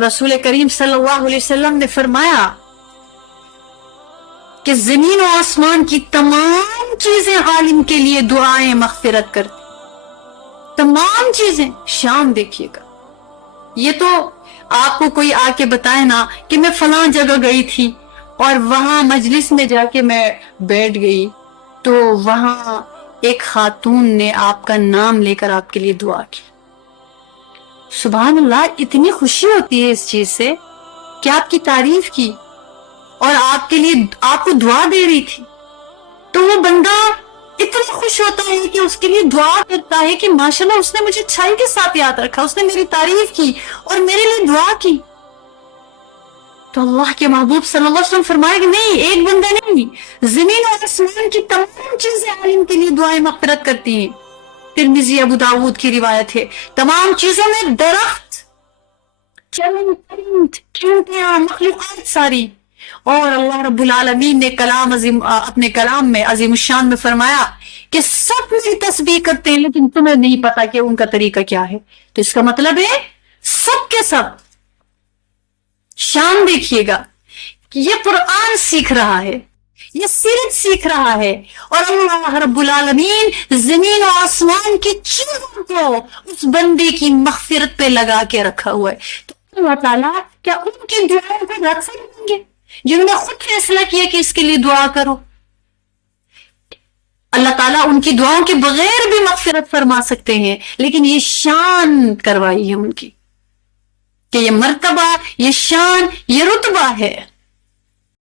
رسول کریم صلی اللہ علیہ وسلم نے فرمایا کہ زمین و آسمان کی تمام چیزیں عالم کے لیے دعائیں مغفرت کرتی، تمام چیزیں۔ شان دیکھیے گا، یہ تو آپ کو کوئی آ کے بتائے نا کہ میں فلاں جگہ گئی تھی اور وہاں مجلس میں جا کے میں بیٹھ گئی تو وہاں ایک خاتون نے آپ کا نام لے کر آپ کے لیے دعا کی، سبحان اللہ، اتنی خوشی ہوتی ہے اس چیز سے کہ آپ کی تعریف کی اور آپ کے لیے آپ کو دعا دے رہی تھی، تو وہ بندہ اتنا خوش ہوتا ہے کہ اس کے لیے دعا کرتا ہے کہ ماشاءاللہ اس نے مجھے اچھائی کے ساتھ یاد رکھا، اس نے میری تعریف کی اور میرے لیے دعا کی۔ تو اللہ کے محبوب صلی اللہ علیہ وسلم فرمایا کہ نہیں، ایک بندہ نہیں، زمین اور آسمان کی تمام چیزیں عالم کے لیے دعائیں مغفرت کرتی ہیں۔ ترمذی ابو داود کی روایت ہے، تمام چیزوں میں درخت، چرند، چونٹیاں، مخلوقات ساری، اور اللہ رب العالمین نے اپنے کلام میں عظیم الشان میں فرمایا کہ سب میری تسبیح کرتے ہیں لیکن تمہیں نہیں پتا کہ ان کا طریقہ کیا ہے۔ تو اس کا مطلب ہے سب کے سب شان دیکھیے گا کہ یہ قرآن سیکھ رہا ہے، یہ سیرت سیکھ رہا ہے، اور اللہ رب العالمین زمین و آسمان کی چیزوں کو اس بندے کی مغفرت پہ لگا کے رکھا ہوا ہے۔ تو اللہ تعالیٰ کیا ان کی دعاؤں کو رد کر دیں گے جنہوں نے خود فیصلہ کیا کہ اس کے لیے دعا کرو؟ اللہ تعالیٰ ان کی دعاؤں کے بغیر بھی مغفرت فرما سکتے ہیں، لیکن یہ شان کروائی ہے ان کی کہ یہ مرتبہ، یہ شان، یہ رتبہ ہے۔